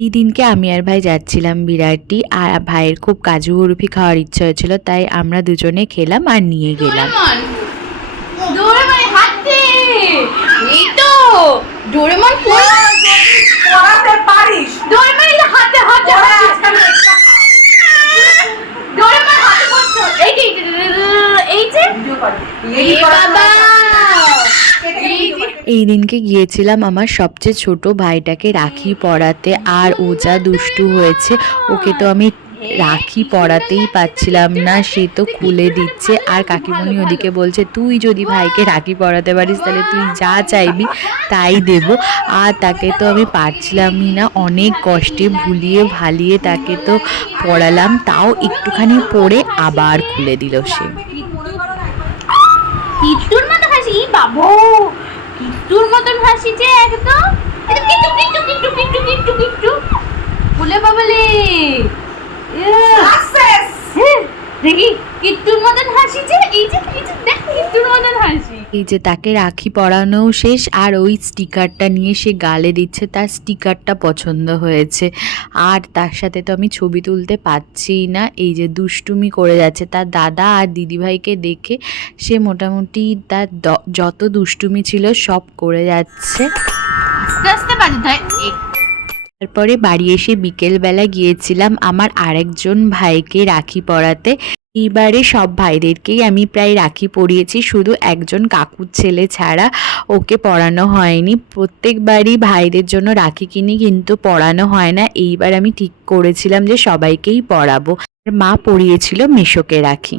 এই দিনকে আমি আর ভাই যাচ্ছিলাম বিরাটি, আর ভাইয়ের খুব কাজু বরফি খাওয়ার ইচ্ছা হয়েছিল, তাই আমরা দুজনে খেলাম আর নিয়ে গেলাম। এই তো ডোরেমন পড়াতে পারিস, ডোরেমন হাতে হাতে ডোরেমন হাতে করছো, এই যে এই বাবা। এই দিনকে গিয়েছিলাম আমার সবচেয়ে ছোট ভাইটাকে রাখি পরাতে, আর ও যা দুষ্টু হয়েছে, ওকে তো আমি রাখি পরাতেই পাচ্ছিলাম না, সে তো খুলে দিচ্ছে। আর কাকিমণি ওদিকে বলছে তুই যদি ভাইকে রাখি পরাতে পারিস তাহলে তুই যা চাইবি তাই দেব। আর তাকে তো আমি পারছিলামই না, অনেক কষ্টে ভুলিয়ে ভালিয়ে তাকে তো পরালাম, তাও একটুখানি পরে আবার খুলে দিল সে। কিট্টুর মতো হাসি বাবু, কিট্টুর মতন হাসি যে একদম কিট্টু কিট্টু কিট্টু কিট্টু কিট্টু কিট্টু বলে বাবালে সাকসেস। দেখি কিট্টুর মতন হাসি যে, এই যে দেখ কিট্টুর মতন হাসি। এই যে তাকে রাখি পরানোও শেষ, আর ওই স্টিকারটা নিয়ে সে গালে দিচ্ছে, তার স্টিকারটা পছন্দ হয়েছে। আর তার সাথে তো আমি ছবি তুলতে পারছিই না, এই যে দুষ্টুমি করে যাচ্ছে। তার দাদা আর দিদিভাইকে দেখে সে মোটামুটি তার যত দুষ্টুমি ছিল সব করে যাচ্ছে। আস্তে আস্তে বাজে। তারপরে বাড়ি এসে বিকেলবেলা গিয়েছিলাম আমার আরেকজন ভাইকে রাখি পরাতে। এইবারে সব ভাইদেরকেই আমি প্রায় রাখি পরিয়েছি, শুধু একজন কাকুর ছেলে ছাড়া ওকে পরানো হয়নি। প্রত্যেকবারই ভাইদের জন্য রাখি কিনি কিন্তু পরানো হয় না, এইবার আমি ঠিক করেছিলাম যে সবাইকেই পরাবো। মা পরিয়েছিল মেশোকে রাখি।